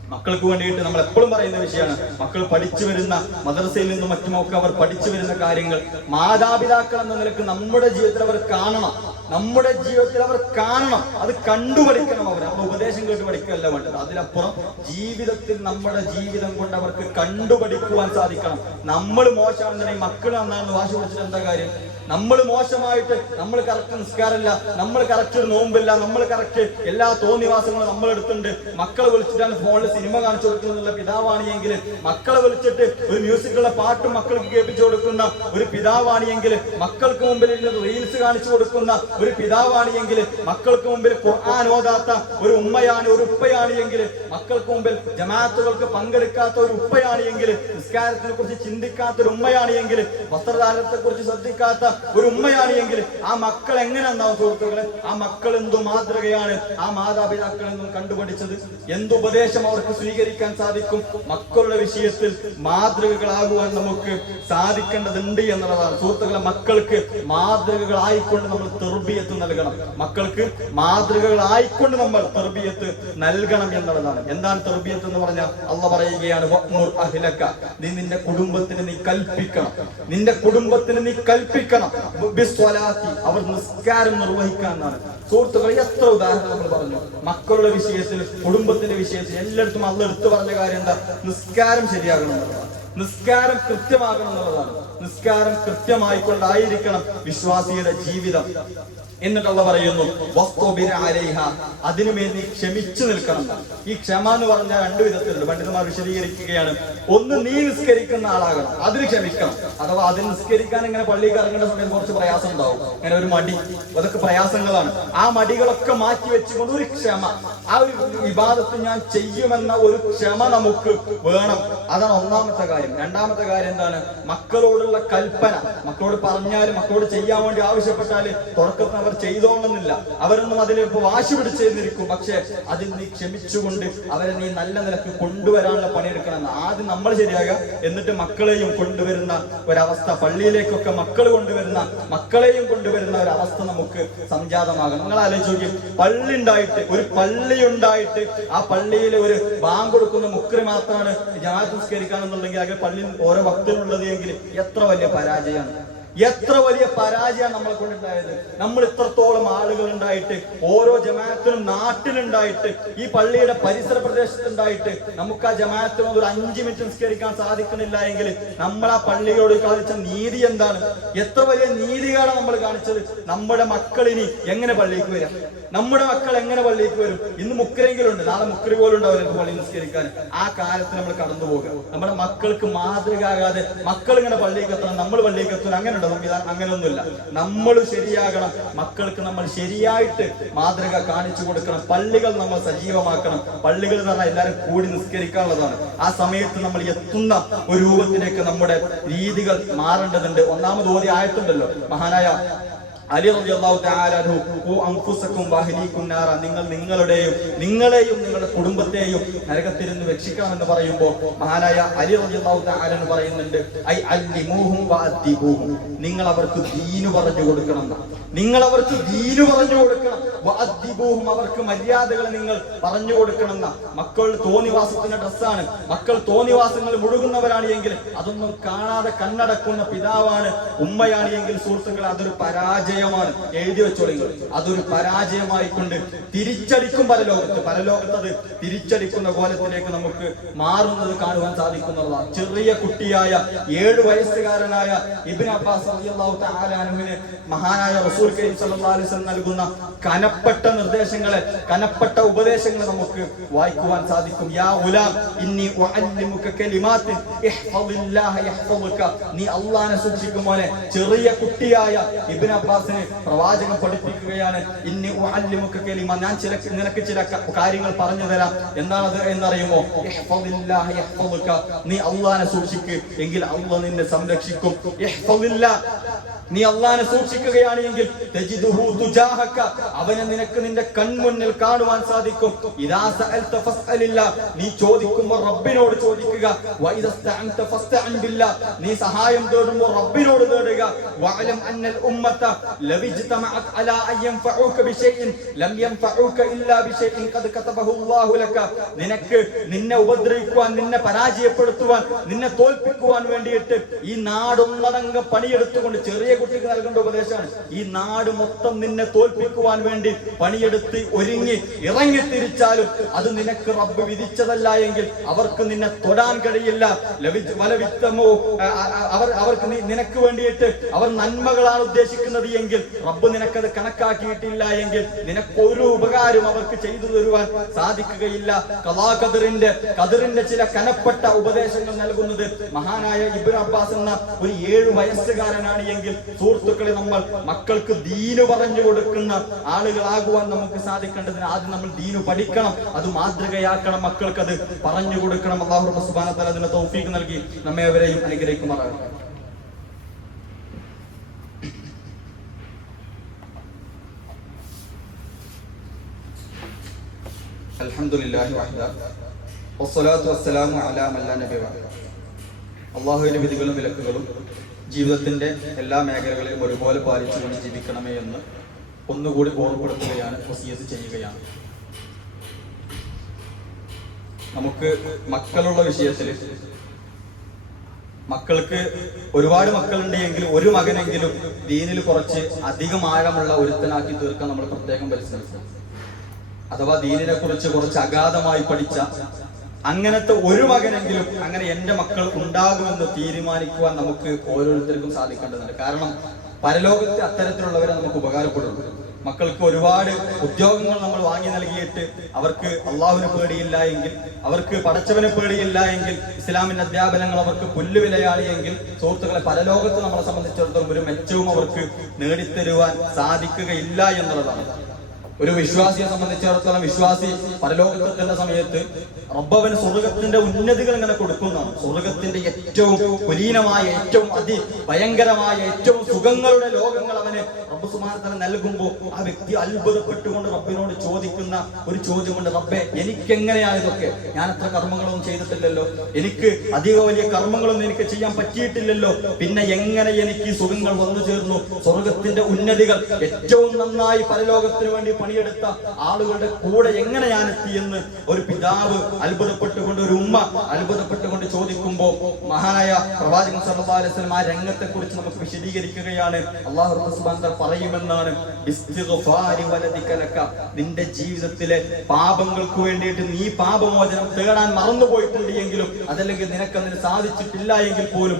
മക്കൾക്ക് വേണ്ടിയിട്ട് നമ്മൾ എപ്പോഴും പറയുന്ന വിഷയമാണ്. മക്കൾ പഠിച്ചു വരുന്ന മദ്രസയിൽ നിന്നും മറ്റുമൊക്കെ അവർ പഠിച്ചു വരുന്ന കാര്യങ്ങൾ മാതാപിതാക്കൾ എന്ന നിലയ്ക്ക് നമ്മുടെ ജീവിതത്തിൽ അവർ കാണണം. നമ്മുടെ ജീവിതത്തിൽ അവർ കാണണം. അത് കണ്ടു പഠിക്കണം അവർ. നമ്മൾ ഉപദേശം കേട്ട് പഠിക്കുകയല്ല വേണ്ടത്. അതിലപ്പുറം ജീവിതത്തിൽ നമ്മുടെ ജീവിതം കൊണ്ട് അവർക്ക് കണ്ടു കണ്ടുപഠിക്കുവാൻ സാധിക്കണം. നമ്മൾ മോശമാണെന്നുണ്ടെങ്കിൽ മക്കൾ നന്നാണെന്ന് വാശി പിടിച്ചിട്ട് എന്താ കാര്യം? നമ്മൾ മോശമായിട്ട് നമ്മൾ കറക്റ്റ് നിസ്കാരമില്ല നമ്മൾ കറക്റ്റ് ഒരു നോമ്പില്ല നമ്മൾ കറക്റ്റ് എല്ലാ തോന്നിവാസങ്ങളും നമ്മൾ എടുത്തുണ്ട് മക്കളെ വിളിച്ചിട്ടാണ് ഫോണിൽ സിനിമ കാണിച്ചു കൊടുക്കുന്നുള്ള പിതാവാണ് എങ്കിൽ മക്കളെ വിളിച്ചിട്ട് ഒരു മ്യൂസിക്കുള്ള പാട്ട് മക്കൾക്ക് കേൾപ്പിച്ചു കൊടുക്കുന്ന ഒരു പിതാവാണെങ്കിൽ മക്കൾക്ക് മുമ്പിൽ ഇരുന്ന് റീൽസ് കാണിച്ചു കൊടുക്കുന്ന ഒരു പിതാവാണെങ്കിൽ മക്കൾക്ക് മുമ്പിൽ ഖുർആൻ ഓതാത്ത ഒരു ഉമ്മയാണ് ഒരു ഉപ്പയാണ് എങ്കിൽ മക്കൾക്ക് മുമ്പിൽ ജമാഅത്തുകൾക്ക് പങ്കെടുക്കാത്ത ഒരു ഉപ്പയാണ് എങ്കിൽ നിസ്കാരത്തിനെ കുറിച്ച് ചിന്തിക്കാത്ത ഒരു ഉമ്മയാണ് എങ്കിൽ വസ്ത്രധാരണത്തെ കുറിച്ച് ശ്രദ്ധിക്കാത്ത ഒരു ഉമ്മയാണ് എങ്കിൽ ആ മക്കൾ എങ്ങനെ ഉണ്ടാവും സുഹൃത്തുക്കളെ? ആ മക്കൾ എന്തു മാതൃകയാണ്? ആ മാതാപിതാക്കൾ എന്നും കണ്ടുപഠിച്ചത് എന്തുപദേശം അവർക്ക് സ്വീകരിക്കാൻ സാധിക്കും? മക്കളുടെ വിഷയത്തിൽ മാതൃകകളാകുവാൻ നമുക്ക് സാധിക്കേണ്ടതുണ്ട് എന്നുള്ളതാണ്. സുഹൃത്തുക്കളെ മക്കൾക്ക് മാതൃകകളായിക്കൊണ്ട് നമ്മൾ തെർബിയത്ത് നൽകണം. മക്കൾക്ക് മാതൃകകളായിക്കൊണ്ട് നമ്മൾ തെർബിയത്ത് നൽകണം എന്നുള്ളതാണ്. എന്താണ് തെർബിയത്ത് എന്ന് പറഞ്ഞാൽ? അള്ള പറയുകയാണ്. നീ നിന്റെ കുടുംബത്തിന് നീ കൽപ്പിക്കണം. നിന്റെ കുടുംബത്തിന് നീ കൽപ്പിക്കണം. അവർ നിസ്കാരം നിർവഹിക്കാൻ എന്നാണ് സുഹൃത്തുക്കളെ എത്ര ഉദാഹരണം നമ്മൾ പറഞ്ഞു. മക്കളുടെ വിഷയത്തിൽ കുടുംബത്തിന്റെ വിഷയത്തിൽ എല്ലായിടത്തും അള്ള എടുത്തു പറഞ്ഞ കാര്യം എന്താ? നിസ്കാരം ശരിയാകണം എന്നുള്ളതാണ്. നിസ്കാരം കൃത്യമാകണം എന്നുള്ളതാണ്. നിസ്കാരം കൃത്യമായിക്കൊണ്ടായിരിക്കണം വിശ്വാസിയുടെ ജീവിതം. എന്നിട്ടുള്ള പറയുന്നു അതിനുമേൽ നീ ക്ഷമിച്ചു നിൽക്കണം. ഈ ക്ഷമ എന്ന് പറഞ്ഞ രണ്ടു വിധത്തിലുണ്ട്. പണ്ഡിതന്മാർ വിശദീകരിക്കുകയാണ്. ഒന്ന് നീ നിസ്കരിക്കുന്ന ആളാകണം. അതിന് ക്ഷമിക്കണം. അഥവാ അതിന് നിസ്കരിക്കാൻ ഇങ്ങനെ പള്ളിയിൽ കറങ്ങേണ്ട സമയത്ത് കുറച്ച് പ്രയാസം ഉണ്ടാവും. അങ്ങനെ ഒരു മടി. അതൊക്കെ പ്രയാസങ്ങളാണ്. ആ മടികളൊക്കെ മാറ്റി വെച്ചുകൊണ്ട് ഒരു ക്ഷമ. ആ ഒരു വിവാദത്ത് ഞാൻ ചെയ്യുമെന്ന ഒരു ക്ഷമ നമുക്ക് വേണം. അതാണ് ഒന്നാമത്തെ കാര്യം. രണ്ടാമത്തെ കാര്യം എന്താണ്? മക്കളോടുള്ള കൽപ്പന. മക്കളോട് പറഞ്ഞാൽ മക്കളോട് ചെയ്യാൻ വേണ്ടി ആവശ്യപ്പെട്ടാൽ തുടക്കത്തിൽ അവർ ചെയ്തോണമെന്നില്ല അവരൊന്നും ഇപ്പൊ വാശി പിടിച്ചിരുന്നിരിക്കും പക്ഷെ അതിൽ നീ ക്ഷമിച്ചുകൊണ്ട് അവരെ നീ നല്ല നിലയ്ക്ക് കൊണ്ടുവരാനുള്ള പണിയെടുക്കണം. ആദ്യം നമ്മൾ ശരിയാകുക. എന്നിട്ട് മക്കളെയും കൊണ്ടുവരുന്ന ഒരവസ്ഥ പള്ളിയിലേക്കൊക്കെ മക്കൾ കൊണ്ടുവരുന്ന മക്കളെയും കൊണ്ടുവരുന്ന ഒരു അവസ്ഥ നമുക്ക് സംജാതമാകണം. നിങ്ങൾ ആലോചിച്ച് നോക്കി പള്ളി ഉണ്ടായിട്ട് ഒരു പള്ളി ഉണ്ടായിട്ട് ആ പള്ളിയിൽ ഒരു ബാങ്ക് കൊടുക്കുന്ന മുക്രി മാത്രമാണ് ജാതി നിസ്കരിക്കാനെന്നുണ്ടെങ്കിൽ ആകെ പള്ളിയിൽ ഓരോ ഭക്തനുള്ളത് എങ്കിൽ എത്ര വലിയ പരാജയമാണ്. എത്ര വലിയ പരാജയമാണ് നമ്മളെ കൊണ്ടുണ്ടായത്? നമ്മൾ ഇത്രത്തോളം ആളുകൾ ഉണ്ടായിട്ട് ഓരോ ജമാഅത്തിനും നാട്ടിലുണ്ടായിട്ട് ഈ പള്ളിയുടെ പരിസര പ്രദേശത്തുണ്ടായിട്ട് നമുക്ക് ആ ജമാഅത്തിനോട് ഒരു അഞ്ചു മിനിറ്റ് നിസ്കരിക്കാൻ സാധിക്കുന്നില്ല എങ്കിൽ നമ്മൾ ആ പള്ളിയോട് കാണിച്ച നീതി എന്താണ്? എത്ര വലിയ നീതിയാണ് നമ്മൾ കാണിച്ചത്? നമ്മുടെ മക്കളിനി എങ്ങനെ പള്ളിക്ക് വരാം? നമ്മുടെ മക്കൾ എങ്ങനെ പള്ളിക്ക് വരും? ഇന്ന് മുക്കരെങ്കിലും ഉണ്ട് നാളെ മുക്കരി പോലും ഉണ്ടാവില്ല പള്ളി നിസ്കരിക്കാൻ. ആ കാലത്ത് നമ്മൾ കടന്നു പോകുക നമ്മുടെ മക്കൾക്ക് മാതൃകയാകാതെ മക്കൾ ഇങ്ങനെ പള്ളിക്ക് എത്തണം നമ്മൾ പള്ളിക്ക് എത്തണം അങ്ങനെ നമുക്ക് അങ്ങനെയൊന്നുമില്ല നമ്മൾ ശരിയാകണം. മക്കൾക്ക് നമ്മൾ ശരിയായിട്ട് മാതൃക കാണിച്ചു കൊടുക്കണം. പള്ളികൾ നമ്മൾ സജീവമാക്കണം. പള്ളികൾ എന്ന് പറഞ്ഞാൽ എല്ലാവരും കൂടി നിസ്കരിക്കാനുള്ളതാണ്. ആ സമയത്ത് നമ്മൾ എത്തുന്ന ഒരു രൂപത്തിലേക്ക് നമ്മുടെ രീതികൾ മാറേണ്ടതുണ്ട്. ഒന്നാമത് ഓതി ആയത്തുണ്ടല്ലോ. മഹാനായ അലി റളിയല്ലാഹു തആല അൻഹു ഖു അൻഫുസകും വഅഹ്ലീകും നാറ നിങ്ങൾ നിങ്ങളുടെയും നിങ്ങളെയും നിങ്ങളുടെ കുടുംബത്തെയും നരകത്തിൽ നിന്ന് രക്ഷിക്കണമെന്ന് പറയുമ്പോൾ മഹാനായ അലി റളിയല്ലാഹു തആല പറയുന്നുണ്ട് ഐ അല്ലിമൂഹും വഅദ്ദിബൂഹും നിങ്ങൾ അവർക്ക് ദീനു പറഞ്ഞു കൊടുക്കണം. നിങ്ങൾ അവർക്ക് ദീനു പറഞ്ഞു കൊടുക്കണം വഅദ്ദിബൂഹും അവർക്ക് മര്യാദകൾ നിങ്ങൾ പറഞ്ഞു കൊടുക്കണമെന്ന. മക്കൾ തോന്നിവാസത്തിന്റെ ഡ്രസ്സാണ്. മക്കൾ തോന്നിവാസങ്ങൾ മുഴുകുന്നവരാണ് എങ്കിൽ അതൊന്നും കാണാതെ കണ്ണടക്കുന്ന പിതാവാണ് ഉമ്മയാണ് എങ്കിൽ സുഹൃത്തുക്കളെ അതൊരു പരാജയമാണ്. എഴുതി വെച്ചോളിങ്ങൾ അതൊരു അതൊരു പരാജയമായി കൊണ്ട് തിരിച്ചടിക്കും പരലോകത്ത്. പരലോകത്ത് അത് തിരിച്ചടിക്കുന്ന കോലത്തിലേക്ക് നമുക്ക് മാറുന്നത് കാണുവാൻ സാധിക്കുന്നതാണ് ചെറിയ കുട്ടിയായ ഏഴു വയസ്സുകാരനായ ഇബിൻ അബ്ബാസ് മഹാനായ റസൂൽ കരീം സല്ലല്ലാഹു അലൈഹി വസല്ലം നൽകുന്ന കനപ്പെട്ട നിർദ്ദേശങ്ങളെ കനപ്പെട്ട ഉപദേശങ്ങൾ നമുക്ക് വായിക്കുവാൻ സാധിക്കും. യാ ഉലാം ഇന്നി നീ അള്ളഹാനെ സൂക്ഷിക്കും മോനെ. ചെറിയ കുട്ടിയായ ഇബിൻ അബ്ബാസിന് പ്രവാചകൻ പഠിപ്പിക്കുകയാണ്. ഇന്നി ഉഅല്ലിമുക്ക കലിമ ഞാൻ ചില നിനക്ക് ചില കാര്യങ്ങൾ പറഞ്ഞു തരാം. എന്താണത് എന്നറിയുമോ? നീ അള്ളഹാനെ സൂക്ഷിക്കുക എങ്കിൽ അല്ലാഹ് നിന്നെ സംരക്ഷിക്കും. നീ അള്ളാനെ സൂക്ഷിക്കുകയാണെങ്കിൽ തജിദുഹു തുജാഹക. അവനെ നിനക്ക് നിന്റെ കൺമുന്നിൽ കാണുവാൻ സാധിക്കും. നീ ചോദിക്കുമ്പോൾ റബ്ബിനോട് ചോദിക്കുക. നീ സഹായം തേടുമ്പോൾ റബ്ബിനോട് തേടുക നിനക്ക് നിന്നെ ഉപദ്രവിക്കുവാൻ നിന്നെ പരാജയപ്പെടുത്തുവാൻ നിന്നെ തോൽപ്പിക്കുവാൻ വേണ്ടിയിട്ട് ഈ നാടൊന്നടങ്കം പണിയെടുത്തുകൊണ്ട് ചെറിയ കുട്ടിക്ക് നൽകേണ്ട ഉപദേശമാണ്. ഈ നാട് മൊത്തം നിന്നെ തോൽപ്പിക്കുവാൻ വേണ്ടി പണിയെടുത്ത് ഒരുങ്ങി ഇറങ്ങി തിരിച്ചാലും അത് നിനക്ക് റബ്ബ് വിധിച്ചതല്ല എങ്കിൽ അവർക്ക് നിന്നെ തൊടാൻ കഴിയില്ല. ലവി- വലവിത്തമോ അവർ അവർക്ക് നിനക്ക് വേണ്ടിയിട്ട് അവർ നന്മകളാണ് ഉദ്ദേശിക്കുന്നത് എങ്കിൽ റബ്ബ് നിനക്കത് കണക്കാക്കിയിട്ടില്ല എങ്കിൽ നിനക്ക് ഒരു ഉപകാരം അവർക്ക് ചെയ്തു തരുവാൻ സാധിക്കുകയില്ല. കലാകതിറിന്റെ കതിറിന്റെ ചില കനപ്പെട്ട ഉപദേശങ്ങൾ നൽകുന്നത് മഹാനായ ഇബ്നു അബ്ബാസ് എന്ന ഒരു ഏഴു വയസ്സുകാരനാണ് എങ്കിൽ സുഹൃത്തുക്കളെ നമ്മൾ മക്കൾക്ക് ദീനു പറഞ്ഞു കൊടുക്കുന്ന ആളുകളാകുവാൻ നമുക്ക് സാധിക്കേണ്ടതിന് ആദ്യം നമ്മൾ ദീനു പഠിക്കണം. അത് മാതൃകയാക്കണം മക്കൾക്ക് അത് പറഞ്ഞു കൊടുക്കണം. അള്ളാഹു സുബാന തല അതിന് തൗഫീഖ് നൽകി നമ്മെ അവരെയും അനുഗ്രഹിക്കുമാറാകട്ടെ. വസ്സലാമു അലാ മല്ലാ നബി ബഅദ അള്ളാഹുവിന്റെ വിധികളും വിലക്കുകളും ജീവിതത്തിന്റെ എല്ലാ മേഖലകളിലും ഒരുപോലെ പാലിച്ചുകൊണ്ട് ജീവിക്കണമേ എന്ന് ഒന്നുകൂടി ഓർമ്മപ്പെടുത്തുകയാണ് വസീയത്ത് ചെയ്യുകയാണ്. നമുക്ക് മക്കളുള്ള വിഷയത്തിൽ മക്കൾക്ക് ഒരുപാട് മക്കളുണ്ട് എങ്കിൽ ഒരു മകനെങ്കിലും ദീനിൽ കുറച്ച് അധികം ആഴമുള്ള ഒരുത്തനാക്കി തീർക്കാൻ നമ്മൾ പ്രത്യേകം പരിശ്രമിക്കണം. അഥവാ ദീനിനെ കുറിച്ച് കുറച്ച് അഗാധമായി പഠിച്ച അങ്ങനത്തെ ഒരു മകനെങ്കിലും അങ്ങനെ എന്റെ മക്കൾ ഉണ്ടാകുമെന്ന് തീരുമാനിക്കുവാൻ നമുക്ക് ഓരോരുത്തർക്കും സാധിക്കേണ്ടതുണ്ട്. കാരണം പരലോകത്തെ അത്തരത്തിലുള്ളവരെ നമുക്ക് ഉപകാരപ്പെടുള്ളൂ മക്കൾക്ക് ഒരുപാട് ഉദ്യോഗങ്ങൾ നമ്മൾ വാങ്ങി നൽകിയിട്ട് അവർക്ക് അള്ളാഹുവിന് പേടിയില്ല എങ്കിൽ അവർക്ക് പടച്ചവനെ പേടിയില്ല എങ്കിൽ ഇസ്ലാമിന്റെ അധ്യാപനങ്ങൾ അവർക്ക് പുല്ലുവിലയാളി എങ്കിൽ സുഹൃത്തുക്കളെ പരലോകത്ത് നമ്മളെ സംബന്ധിച്ചിടത്തോളം ഒരു മെച്ചവും അവർക്ക് നേടിത്തരുവാൻ സാധിക്കുകയില്ല എന്നുള്ളതാണ്. ഒരു വിശ്വാസിയെ സംബന്ധിച്ചിടത്തോളം വിശ്വാസി പരലോകത്തെത്തുന്ന സമയത്ത് റബ്ബവൻ സ്വർഗത്തിന്റെ ഉന്നതികൾ ഇങ്ങനെ കൊടുക്കുന്നതാണ്. സ്വർഗത്തിന്റെ ഏറ്റവും കുലീനമായ ഏറ്റവും അതി ഭയങ്കരമായ ഏറ്റവും സുഖങ്ങളുടെ ലോകങ്ങൾ അവന് റബ്ബ് സുമാരത്തിന് നൽകുമ്പോൾ ആ വ്യക്തി അത്ഭുതപ്പെട്ടുകൊണ്ട് റബ്ബിനോട് ചോദിക്കുന്ന ഒരു ചോദ്യമുണ്ട്. റബ്ബെ എനിക്കെങ്ങനെയാ ഇതൊക്കെ ഞാൻ അത്ര കർമ്മങ്ങളൊന്നും ചെയ്തിട്ടില്ലല്ലോ. എനിക്ക് അധിക വലിയ കർമ്മങ്ങളൊന്നും എനിക്ക് ചെയ്യാൻ പറ്റിയിട്ടില്ലല്ലോ. പിന്നെ എങ്ങനെ എനിക്ക് സുഖങ്ങൾ വന്നു ചേർന്നു? സ്വർഗത്തിന്റെ ഉന്നതികൾ ഏറ്റവും നന്നായി പരലോകത്തിന് വേണ്ടി പണിയെടുത്ത ആളുകളുടെ കൂടെ എങ്ങനെ ഞാൻ എത്തിയെന്ന് ഒരു പിതാവ് അത്ഭുതപ്പെട്ടുകൊണ്ട് ഒരു ഉമ്മ അത്ഭുതപ്പെട്ടുകൊണ്ട് ചോദിക്കുമ്പോൾ മഹാനായ പ്രവാചകൻ സല്ലല്ലാഹു അലൈഹി വസല്ലം ആ രംഗത്തെ കുറിച്ച് നമുക്ക് വിശദീകരിക്കുകയാണ് അള്ളാഹു പറയുമെന്നാണ്. നിന്റെ ജീവിതത്തിലെ പാപങ്ങൾക്ക് വേണ്ടിയിട്ട് നീ പാപമോചനം തേടാൻ മറന്നുപോയിട്ടുണ്ട് എങ്കിലും അതല്ലെങ്കിൽ നിനക്കതിന് സാധിച്ചിട്ടില്ല എങ്കിൽ പോലും.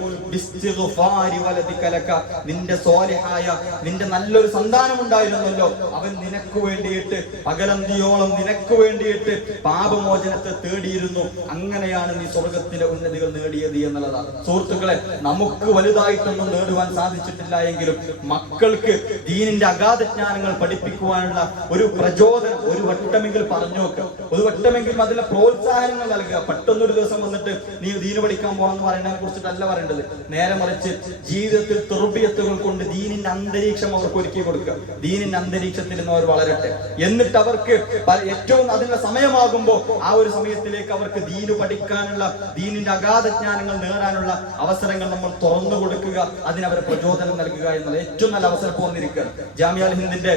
നിന്റെ സ്വാലിഹായ നിന്റെ നല്ലൊരു സന്താനം ഉണ്ടായിരുന്നല്ലോ അവൻ നിനക്ക് വേണ്ടിയിട്ട് അകലന്തിയോളം നിനക്ക് വേണ്ടിയിട്ട് പാപമോചനത്തെ തേടിയിരുന്നു. അങ്ങനെയാണ് നീ സ്വർഗത്തിന്റെ ഉന്നതികൾ നേടിയത് എന്നുള്ളതാണ് സുഹൃത്തുക്കളെ നമുക്ക് വലുതായിട്ടൊന്നും നേടുവാൻ സാധിച്ചിട്ടില്ല എങ്കിലും മക്കൾക്ക് ദീനിന്റെ അഗാധജ്ഞാനങ്ങൾ പഠിപ്പിക്കുവാനുള്ള ഒരു പ്രചോദനം ഒരു വട്ടമെങ്കിൽ പറഞ്ഞു നോക്കുക ഒരു വട്ടമെങ്കിലും അതിലെ പ്രോത്സാഹനങ്ങൾ നൽകുക. പെട്ടെന്നൊരു ദിവസം വന്നിട്ട് നീ ദീന് പഠിക്കാൻ പോകാന്ന് പറയുന്നതിനെ കുറിച്ചിട്ടല്ല പറയേണ്ടത്. നേരെ മറിച്ച് ജീവിതത്തിൽ തെറുബിയത്തുകൾ കൊണ്ട് ദീനിന്റെ അന്തരീക്ഷം അവർക്ക് ഒരുക്കി കൊടുക്കുക. ദീനിന്റെ അന്തരീക്ഷത്തിൽ നിന്ന് അവർ വളരട്ടെ. എന്നിട്ട് അവർക്ക് ഏറ്റവും അതിനുള്ള സമയമാകുമ്പോൾ ആ ഒരു സമയത്തിലേക്ക് അവർക്ക് ദീന് പഠിക്കാനുള്ള ദീനിന്റെ അഗാധ ജ്ഞാനങ്ങൾ നേടാനുള്ള അവസരങ്ങൾ നമ്മൾ തുറന്നു കൊടുക്കുക. അതിനവരെ പ്രചോദനം നൽകുക എന്നുള്ള ഏറ്റവും നല്ല അവസരം പോന്നിരിക്കുകയാണ് ജാമ്യ ഹിന്ദിന്റെ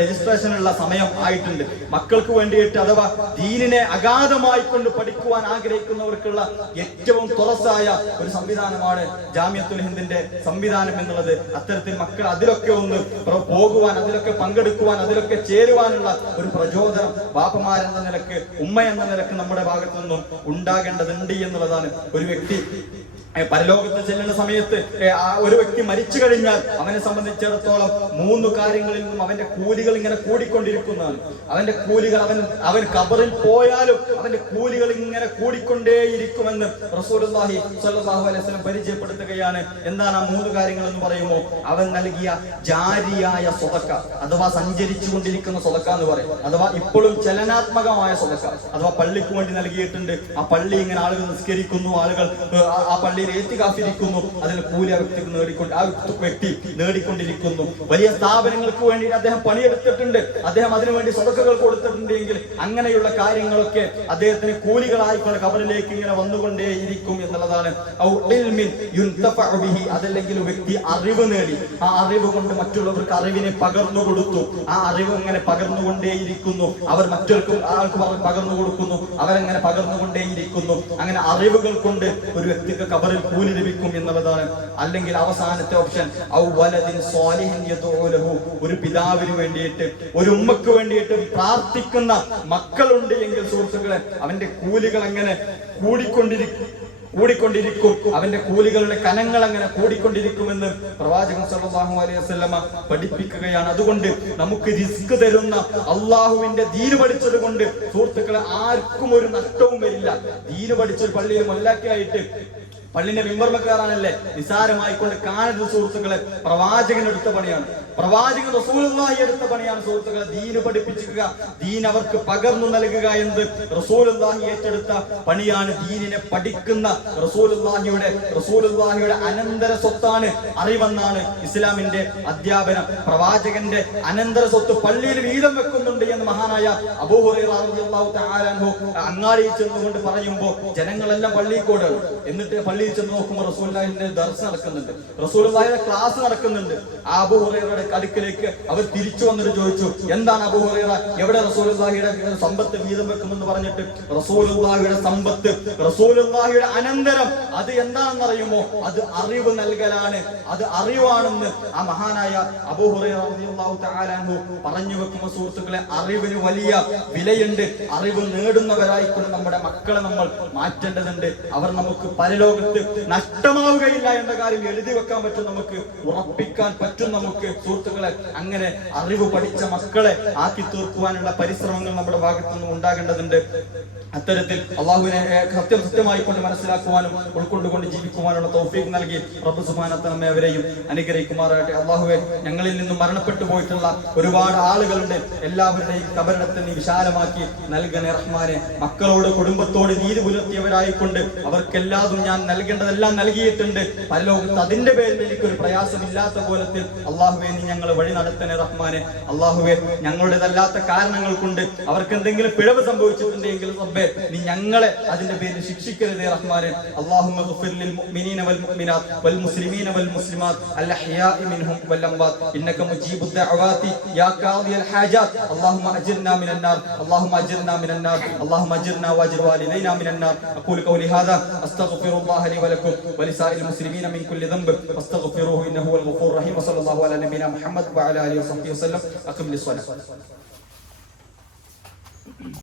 രജിസ്ട്രേഷൻ രജിസ്ട്രേഷനുള്ള സമയം ആയിട്ടുണ്ട്. മക്കൾക്ക് വേണ്ടിയിട്ട് അഥവാ ദീനിനെ അഗാധമായി കൊണ്ട് പഠിക്കുവാൻ ആഗ്രഹിക്കുന്നവർക്കുള്ള ഏറ്റവും തുറസായ ഒരു സംവിധാനമാണ് ജാമ്യത്തുൽ ഹിന്ദിന്റെ സംവിധാനം എന്നുള്ളത്. അത്തരത്തിൽ മക്കൾ അതിലൊക്കെ ഒന്ന് പോകുവാൻ അതിലൊക്കെ പങ്കെടുക്കുവാൻ അതിലൊക്കെ ചേരുവാനുള്ള ഒരു പ്രചോദനം ബാപ്പമാരെന്ന നിലയ്ക്ക് ഉമ്മ എന്ന നിലയ്ക്ക് നമ്മുടെ ഭാഗത്തു നിന്നും ഉണ്ടാകേണ്ടതുണ്ട് എന്നുള്ളതാണ് ഒരു വ്യക്തി പരലോകത്ത് ചെല്ലുന്ന സമയത്ത് ഒരു വ്യക്തി മരിച്ചു കഴിഞ്ഞാൽ അവനെ സംബന്ധിച്ചിടത്തോളം മൂന്ന് കാര്യങ്ങളിൽ നിന്നും അവന്റെ കൂലികൾ ഇങ്ങനെ കൂടിക്കൊണ്ടിരിക്കുന്നതാണ്. അവന്റെ കൂലികൾ അവൻ അവൻ കബറിൽ പോയാലും അവന്റെ കൂലികൾ ഇങ്ങനെ കൂടിക്കൊണ്ടേയിരിക്കുമെന്ന് റസൂലുള്ളാഹി സ്വല്ലല്ലാഹു അലൈഹി പരിചയപ്പെടുത്തുകയാണ്. എന്താണ് ആ മൂന്ന് കാര്യങ്ങൾ എന്ന് പറയുമ്പോൾ അവൻ നൽകിയ ജാരിയായ സ്വതക്ക അഥവാ സഞ്ചരിച്ചു കൊണ്ടിരിക്കുന്ന സ്വതക്ക എന്ന് പറയും. അഥവാ ഇപ്പോഴും ചലനാത്മകമായ സ്വതക്ക അഥവാ പള്ളിക്ക് വേണ്ടി നൽകിയിട്ടുണ്ട്. ആ പള്ളി ഇങ്ങനെ ആളുകൾ നിസ്കരിക്കുന്നു ആളുകൾ ആ- ആ പള്ളിയിൽ ഏറ്റുകാത്തിരിക്കുന്നു അതിൽ കൂലി ആ വ്യക്തിക്ക് നേടിക്കൊണ്ട് ആ വ്യക്തി നേടിക്കൊണ്ടിരിക്കുന്നു. വലിയ സ്ഥാപനങ്ങൾക്ക് വേണ്ടി അദ്ദേഹം പണിയെടുത്തിട്ടുണ്ട്. അദ്ദേഹം അതിനുവേണ്ടി സ്വതക്കകൾ കൊടുത്തിട്ടുണ്ട് എങ്കിൽ അങ്ങനെയുള്ള കാര്യങ്ങളൊക്കെ അദ്ദേഹത്തിന് കൂലികളായിക്കൊണ്ട് കബറിലേക്ക് ഇങ്ങനെ വന്നുകൊണ്ടേയിരിക്കും എന്നുള്ളതാണ്. അതല്ലെങ്കിൽ വ്യക്തി അറിവ് നേടി. ആ അറിവ് കൊണ്ട് മറ്റുള്ളവർക്ക് അറിവിനെ പകർന്നു കൊടുത്തു. ആ അറിവ് ഇങ്ങനെ പകർന്നുകൊണ്ടേയിരിക്കുന്നു. അവർ മറ്റൊരു ആൾക്ക് പകർ- പകർന്നു കൊടുക്കുന്നു. അവരങ്ങനെ പകർന്നുകൊണ്ടേയിരിക്കുന്നു. അങ്ങനെ അറിവുകൾ കൊണ്ട് ഒരു വ്യക്തിക്ക് കബറിൽ കൂലി ലഭിക്കും എന്നുള്ളതാണ്. അല്ലെങ്കിൽ അവസാനത്തെ ഓപ്ഷൻ. ഒരു പിതാവിന് വേണ്ടിയിട്ട് ഒരു ഉമ്മക്ക് വേണ്ടിയിട്ട് പ്രാർത്ഥിക്കുന്ന മക്കളുണ്ട് എങ്കിൽ സുഹൃത്തുക്കളെ അവന്റെ കൂലികൾ അങ്ങനെ കൂടിക്കൊണ്ടിരിക്കും കൂടിക്കൊണ്ടിരിക്കും. അവന്റെ കൂലികളുടെ കനങ്ങൾ അങ്ങനെ കൂടിക്കൊണ്ടിരിക്കുമെന്ന് പ്രവാചകൻ സല്ലല്ലാഹു അലൈഹി വസല്ലമ പഠിപ്പിക്കുകയാണ്. അതുകൊണ്ട് നമുക്ക് റിസ്ക് തരുന്ന അള്ളാഹുവിന്റെ ദീന് പഠിച്ചത് കൊണ്ട് സുഹൃത്തുക്കളെ ആർക്കും ഒരു നഷ്ടവും വരില്ല. ദീന് പഠിച്ചൊരു പള്ളിയിൽ മൊല്ലാക്കിയായിട്ട് പള്ളിന്റെ മിമ്പർമ കയറാനല്ലേ നിസാരമായിക്കൊണ്ട് കാണരുത് സുഹൃത്തുക്കളെ. പ്രവാചകൻ എടുത്ത പണിയാണ്. പ്രവാചകൻ റസൂലുള്ളാഹി എടുത്ത പണിയാണ് സുഹൃത്തുക്കളെ. ദീന് പഠിപ്പിക്കുക ദീൻ അവർക്ക് പകർന്നു നൽകുക എന്ന് റസൂലുള്ളാഹി ഏറ്റെടുത്ത പണിയാണ് ദീനിനെ പഠിക്കുന്ന റസൂലുള്ളാഹിയുടെ റസൂലുള്ളാഹിയുടെ അനന്തര സ്വത്താണ് അറിവെന്നാണ് ഇസ്ലാമിന്റെ അധ്യാപനം. പ്രവാചകന്റെ അനന്തര സ്വത്ത് പള്ളിയിൽ വീതം വെക്കുന്നുണ്ട് എന്ന് മഹാനായ അബൂ ഹുറൈറ റളിയല്ലാഹു തആല അൻഹു അങ്ങാടിയിൽ ചെന്നുകൊണ്ട് പറയുമ്പോൾ ജനങ്ങളെല്ലാം പള്ളിയിൽ കൂടെ എന്നിട്ട് പള്ളിയിൽ ചെന്ന് നോക്കുമ്പോൾ റസൂലുള്ളാഹിന്റെ ദർശ നടക്കുന്നുണ്ട്. റസൂലുള്ളാഹിയുടെ ക്ലാസ് നടക്കുന്നുണ്ട്. ആ കടുക്കിലേക്ക് അവർ തിരിച്ചു വന്നിട്ട് ചോദിച്ചു എന്താണ് അബൂ ഹുറൈറ? എവിടെ റസൂലുള്ളാഹിയുടെ സമ്പത്ത് വീതം വെക്കുമെന്ന് പറഞ്ഞിട്ട്? റസൂലുള്ളാഹിയുടെ സമ്പത്ത് റസൂലുള്ളാഹിയുടെ അനന്തരം. അത് എന്താണെന്ന് അറിയുമോ അത് അറിവ് നൽകലാണ്. അത് അറിവാണെന്ന് ആ മഹാനായ അബൂ ഹുറൈറ റളിയല്ലാഹു തആല പറഞ്ഞു വെക്കുമ്പോൾ സുഹൃത്തുക്കളെ അറിവിന് വലിയ വിലയുണ്ട്. അറിവ് നേടുന്നവരായിക്കൊണ്ട് നമ്മുടെ മക്കളെ നമ്മൾ മാറ്റേണ്ടതുണ്ട്. അവർ നമുക്ക് പരലോകത്ത് പരലോകത്ത് നഷ്ടമാവുകയില്ല എന്ന കാര്യം എഴുതി വെക്കാൻ പറ്റും നമുക്ക് ഉറപ്പിക്കാൻ പറ്റും നമുക്ക്. സുഹൃത്തുക്കളെ അങ്ങനെ അറിവ് പഠിച്ച മക്കളെ ആക്കി തീർക്കുവാനുള്ള പരിശ്രമങ്ങൾ നമ്മുടെ ഭാഗത്തു നിന്നും ഉണ്ടാകേണ്ടതുണ്ട്. അത്തരത്തിൽ അള്ളാഹുവിനെ സത്യം സത്യമായി കൊണ്ട് മനസ്സിലാക്കുവാനും ഉൾക്കൊണ്ടുകൊണ്ട് ജീവിക്കുവാനുള്ള തോഫീക്ക് നൽകി റബ്ബ് സുബ്ഹാനഹു നമ്മെ അവരെയും അനുഗ്രഹിക്കുമാറാകട്ടെ. അള്ളാഹുവെ ഞങ്ങളിൽ നിന്നും മരണപ്പെട്ടു പോയിട്ടുള്ള ഒരുപാട് ആളുകളുണ്ട് എല്ലാവരുടെയും കബരണത്തെ നീ വിശാലമാക്കി നൽകണേ റഹ്മാനെ. മക്കളോട് കുടുംബത്തോട് നീതി പുലർത്തിയവരായിക്കൊണ്ട് അവർക്കെല്ലാതും ഞാൻ നൽകേണ്ടതെല്ലാം നൽകിയിട്ടുണ്ട്. പരലോകത്ത് അതിന്റെ പേരിൽ എനിക്കൊരു പ്രയാസമില്ലാത്ത കോലത്തിൽ അള്ളാഹുവെ നീ ഞങ്ങൾ വഴി നടത്തണേ റഹ്മാനെ. അള്ളാഹുവെ ഞങ്ങളുടേതല്ലാത്ത കാരണങ്ങൾ കൊണ്ട് അവർക്ക് എന്തെങ്കിലും പിഴവ് സംഭവിച്ചിട്ടുണ്ടെങ്കിൽ റബ്ബേ നീ ഞങ്ങളെ അതിന്റെ പേരിൽ ശിക്ഷിക്കരുതേ റഹ്മാനെ അല്ലാഹുമ്മ ഗ്ഫിർ ലിൽ മുഅ്മിനീന വൽ മുഅ്മിനാത്ത് വൽ മുസ്ലിമീന വൽ മുസ്ലിമാത്ത് അൽ അഹ്യാഇ മിൻഹും വൽ അംവാത്ത് ഇന്നക മുജീബുദ് ദഅവാതി യാ ഖാദിയൽ ഹാജാത്ത് اللهم اجرنا من النار اللهم اجرنا من النار اللهم اجرنا واجر والدينا من النار اقول قولي هذا استغفر الله لي ولكم ولسائر المسلمين من كل ذنب فاستغفروه انه هو الغفور الرحيم وصلى الله على نبينا محمد وعلى اله وصحبه وسلم اقم للصلاه